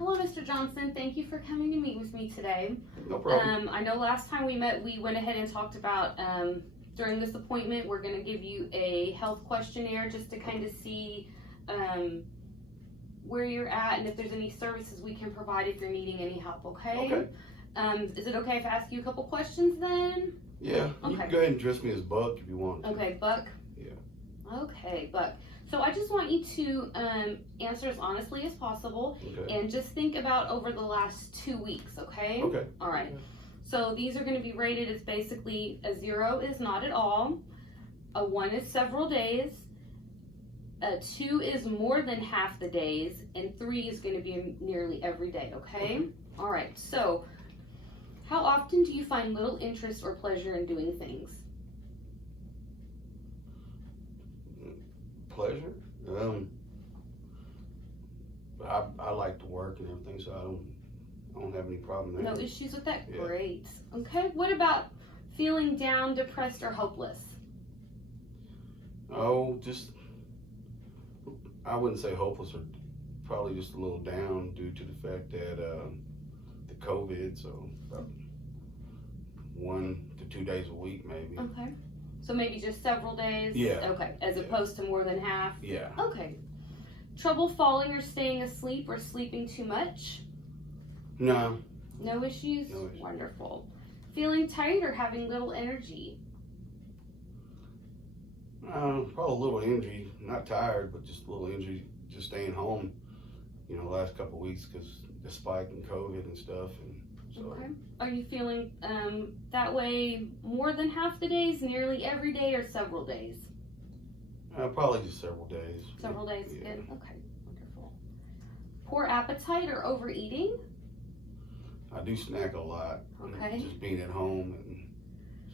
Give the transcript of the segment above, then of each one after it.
Hello, Mr. Johnson. Thank you for coming to meet with me today. No problem. I know last time we met, we went ahead and talked about during this appointment, we're going to give you a health questionnaire just to kind of see where you're at and if there's any services we can provide if you're needing any help, okay? Okay. Is it okay if I ask you a couple questions then? Yeah, you Okay. can go ahead and address me as Buck if you want. Okay, Buck? Yeah. Okay, Buck. So I just want you to answer as honestly as possible Okay. and just think about over the last 2 weeks, okay? Okay. All right. So these are going to be rated as basically a 0 is not at all, a 1 is several days, a 2 is more than half the days, and 3 is going to be nearly every day, okay? All right. So how often do you find little interest or pleasure in doing things? Pleasure. I like to work and everything, so I don't have any problem there. No issues with that? Yeah. Great. Okay. What about feeling down, depressed, or hopeless? Oh, I wouldn't say hopeless, or probably just a little down due to the fact that the COVID. So about 1 to 2 days a week, maybe. Okay. So maybe just several days? Yeah. Okay. As Yeah. opposed to more than half? Yeah. Okay. Trouble falling or staying asleep or sleeping too much? No. No issues? No issues. Wonderful. Feeling tired or having little energy? Probably a little energy. Not tired, but just a little energy. Just staying home. The last couple of weeks because the spike in COVID and stuff, and so. Okay. Are you feeling that way more than half the days, nearly every day, or several days? Probably just several days. Several days? Yeah. Good. Okay. Wonderful. Poor appetite or overeating? I do snack a lot. Okay. Just being at home, and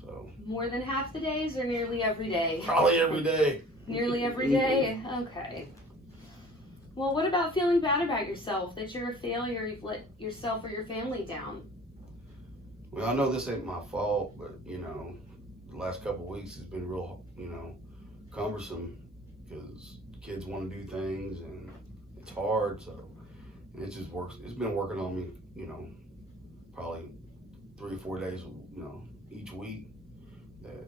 so. More than half the days or nearly every day? Probably every day. Nearly every day? Okay. Well, what about feeling bad about yourself, that you're a failure, you've let yourself or your family down? Well, I know this ain't my fault, but the last couple of weeks has been real, cumbersome because kids want to do things and it's hard. So, and it just works. It's been working on me, probably 3 or 4 days, each week that,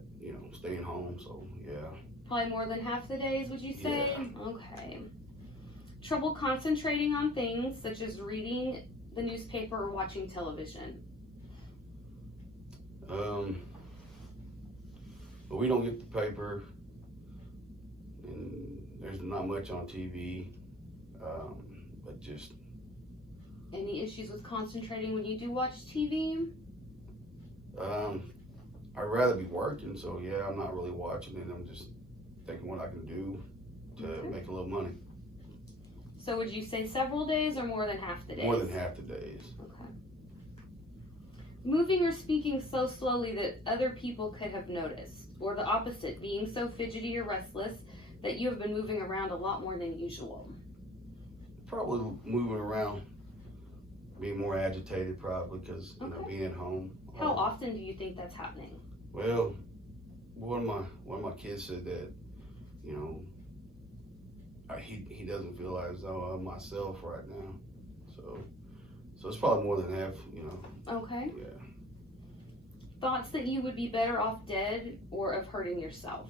staying home. So, yeah. Probably more than half the days, would you say? Yeah. Okay. Trouble concentrating on things such as reading the newspaper or watching television? But we don't get the paper, and there's not much on TV, but just. Any issues with concentrating when you do watch TV? I'd rather be working, so yeah, I'm not really watching it. I'm just thinking what I can do to make a little money. So would you say several days or more than half the days? More than half the days. Okay. Moving or speaking so slowly that other people could have noticed, or the opposite, being so fidgety or restless that you have been moving around a lot more than usual? Probably moving around, being more agitated probably because, being at home. How often do you think that's happening? Well, one of my kids said that, he doesn't feel as though I'm myself right now. So it's probably more than half, Okay. Yeah. Thoughts that you would be better off dead or of hurting yourself?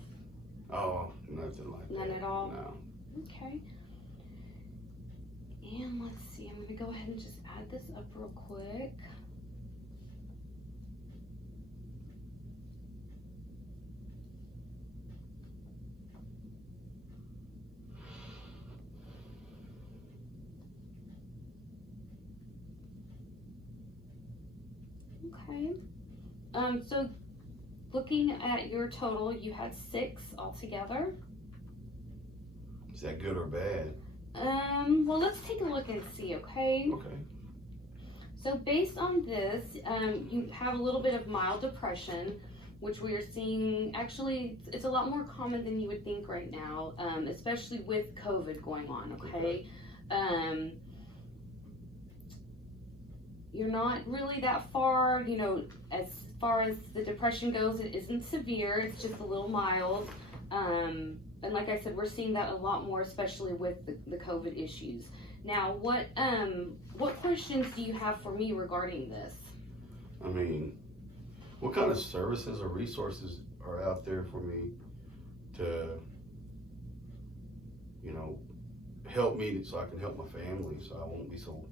Oh, nothing like that. None at all? No. Okay. And let's see, I'm going to go ahead and just add this up real quick. Okay. So looking at your total, you had 6 altogether. Is that good or bad? Well, let's take a look and see, okay? Okay. So based on this, you have a little bit of mild depression, which we are seeing, actually, it's a lot more common than you would think right now, especially with COVID going on, okay? You're not really that far, as far as the depression goes, it isn't severe, it's just a little mild. And like I said, we're seeing that a lot more, especially with the COVID issues. Now, what questions do you have for me regarding this? I mean, what kind of services or resources are out there for me to, you know, help me so I can help my family, so I won't be so,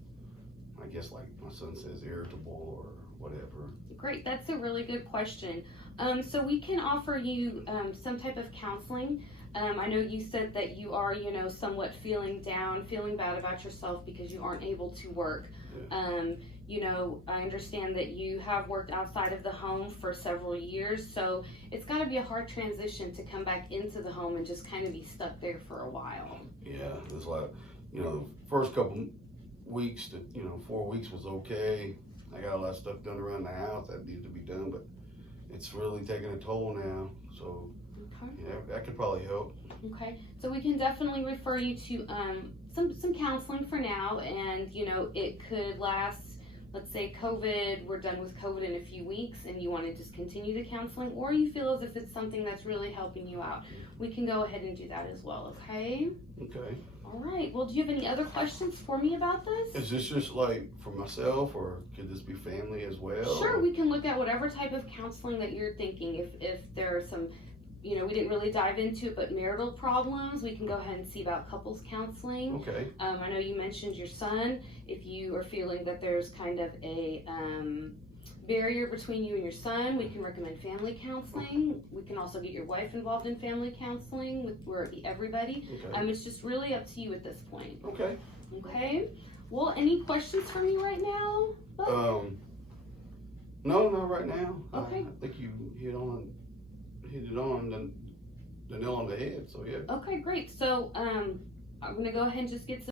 I guess, like my son says, irritable or whatever. Great, that's a really good question. So we can offer you some type of counseling. I know you said that you are, somewhat feeling down, feeling bad about yourself because you aren't able to work. Yeah. I understand that you have worked outside of the home for several years, so it's got to be a hard transition to come back into the home and just kind of be stuck there for a while. Yeah, it's like, the first couple weeks to, 4 weeks was okay. I got a lot of stuff done around the house that needed to be done, but it's really taking a toll now. So, Okay. that could probably help. Okay, so we can definitely refer you to some counseling for now, and it could last. Let's say we're done with COVID in a few weeks, and you want to just continue the counseling, or you feel as if it's something that's really helping you out. We can go ahead and do that as well. Okay. Okay. All right. Well, do you have any other questions for me about this? Is this just like for myself, or could this be family as well? Sure, we can look at whatever type of counseling that you're thinking. If there are some, we didn't really dive into it, but marital problems, we can go ahead and see about couples counseling. Okay. I know you mentioned your son. If you are feeling that there's kind of a barrier between you and your son, we can recommend family counseling. We can also get your wife involved in family counseling with everybody. Okay. It's just really up to you at this point. Okay. Okay. Well, any questions for me right now? No, not right now. Okay. I think you hit it on the nail on the head. So yeah. Okay, great. So I'm gonna go ahead and just get some